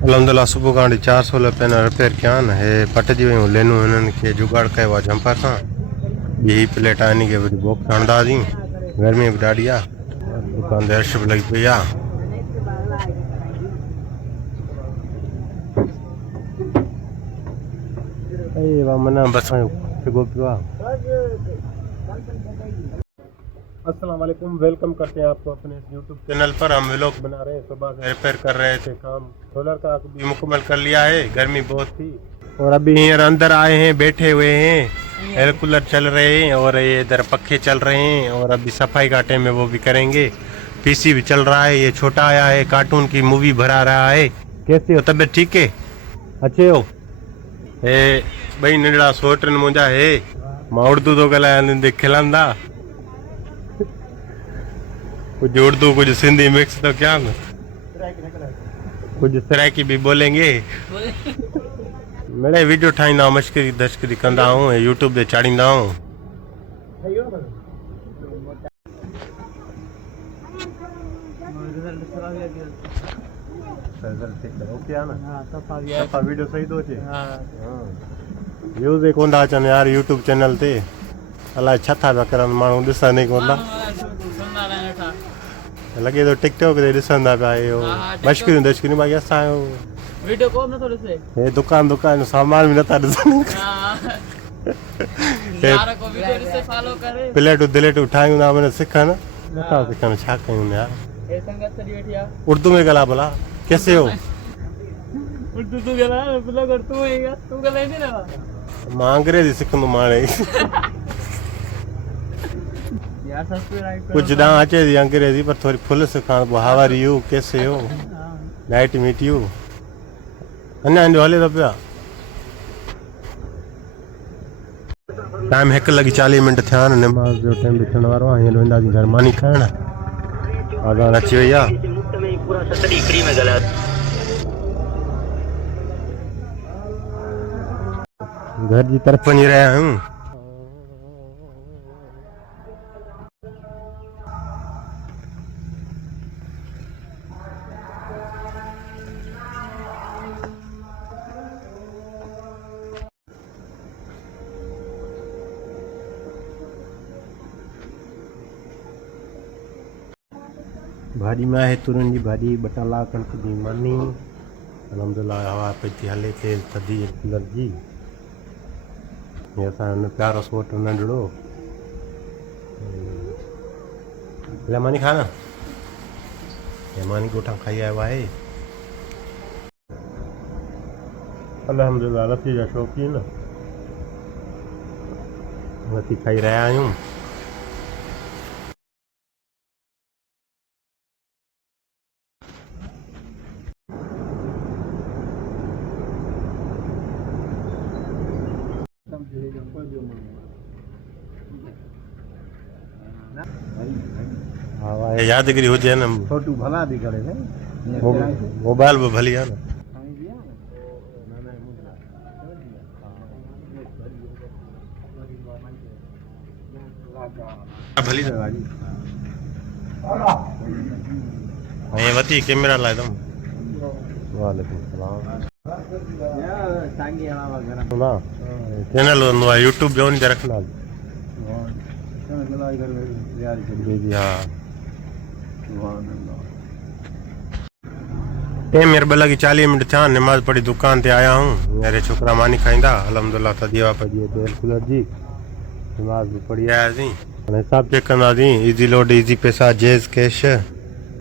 अलहमदिल्ला सुबह खां 400 pan repair कया आहिनि। हे पटिजी वियूं लेनूं, हिननि खे जुगाड़ कयो आहे जंपर सां। ॿी प्लेट इन खे वरी बॉक्स हणंदासीं। गर्मी बि ॾाढी आहे, दुकान ते रश बि लॻी पई आहे। मना बस पियो आहे। अस्सलाम वालेकुम, वेलकम करते हैं आपको अपने यूट्यूब चैनल पर। हम व्लॉग बना रहे हैं, सुबह से रिपेयर कर रहे थे, काम सोलर का भी मुकम्मल कर लिया है। गर्मी बहुत थी और अभी यहाँ अंदर आए हैं, बैठे हुए हैं, एयर कूलर चल रहे हैं और ये इधर पखे चल रहे हैं और अभी सफाई का टाइम है, वो भी करेंगे। पीसी भी चल रहा है, ये छोटा आया है, कार्टून की मूवी भरा रहा है। कैसे हो, तबीयत ठीक है? अच्छे हो? भाई नंढड़ा सोटन मुंहिंजा है, मां उर्दू तो ॻाल्हायां खिलंदा, कुछ उर्दू कुछ सिंधी मिक्स तो क्या न, कुछ सराइकी भी बोलेंगे। मेरे वीडियो ठाहींदा आहियूं, मश्करी दशकरी कंदा आहियूं, यूट्यूब ते चाढ़ींदा आहियूं। ओके आहे न, वीडियो सही थो अचे। व्यूज़ ई कोन था अचनि यार यूट्यूब चैनल ते, अलाए छा था पिया करनि माण्हू, ॾिसनि ई कोन था। लॻे थो टिकटॉक ते ॾिसंदा पिया इहो मश्करियूं दशकरियूं, बाक़ी असांजो वीडियो कोन नथो ॾिसे। हे दुकान सामान बि नथा ॾिसनि। प्लेटूं दिलेटूं ठाहियूं था, माना सिखनि नथा सिखनि, छा कयूं यार। उर्दू में ॻाल्हा भला, कैसे हो? उर्दू तू ॻाल्हाए, तू ॻाल्हाईंदी न। मां अंग्रेजी सिखंदुमि हाणे। कुछ ॾांहुं अचे थी अंग्रेजी, पर थोड़ी फुल सिखां। हाउ आर यू, कैसे हो, नाइट मीट यू, अञा जो हले थो पिया। टाइम 1:40 थिया आहिनि, निमाज़ जो टाइम बि थियण वारो आहे। हींअर वेंदासीं घर मानी खाइण, आज़ान अची वई आहे। घर जी तरफ़ वञी रहिया आहियूं। भाॼी में आहे तुरनि जी भाॼी, बटाला, कणक जी मानी। अलहमदिल्ला हवा पई थी हले, तेल थधी कूलर जी। हे असांजो प्यारो सोट नंढड़ो, ले मानी खा न, हे मानी ॻोठां खाई आयो आहे। अलहमदिल्ला लस्सी जा शौक़ीन, लस्सी खाई रहिया आहियूं। हाँ यादगिरी हुजे न, फोटू भला भी करे थे, मोबाइल भी भली है ना। भली ये वती कैमरा लाए तुम। वालेकुम सलाम। ना चैनल हुंदो आहे यूट्यूब जो, उन ते रखंदा। जी जी हाँ। टाइम 2:40 थिया, नमाज़ पढ़ी दुकान ते आया हूँ। मेरे छोकरा मानी खाईंदा, अलहमदिल्ला थधी हवा पई एयर कूलर जी। नमाज़ भी पढ़ी आयासीं, हिसाब चेक कंदासीं। इजी लोड इजी पैसा, जेज़ कैश,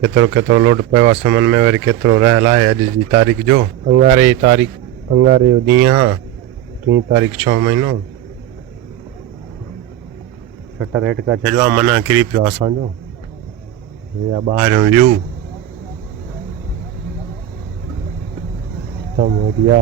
केतिरो केतिरो लोड पियो आहे सुमन में, वरी केतिरो रहियल आहे अॼु जी तारीख़ जो। 15 तारीख़, 15 जो ॾींहुं, 3 तारीख़ 6 महीनो। शटर हेठि का छॾियो आहे, मना किरी पियो आहे असांजो। हे आहे ॿाहिरियों व्यू, एरिया।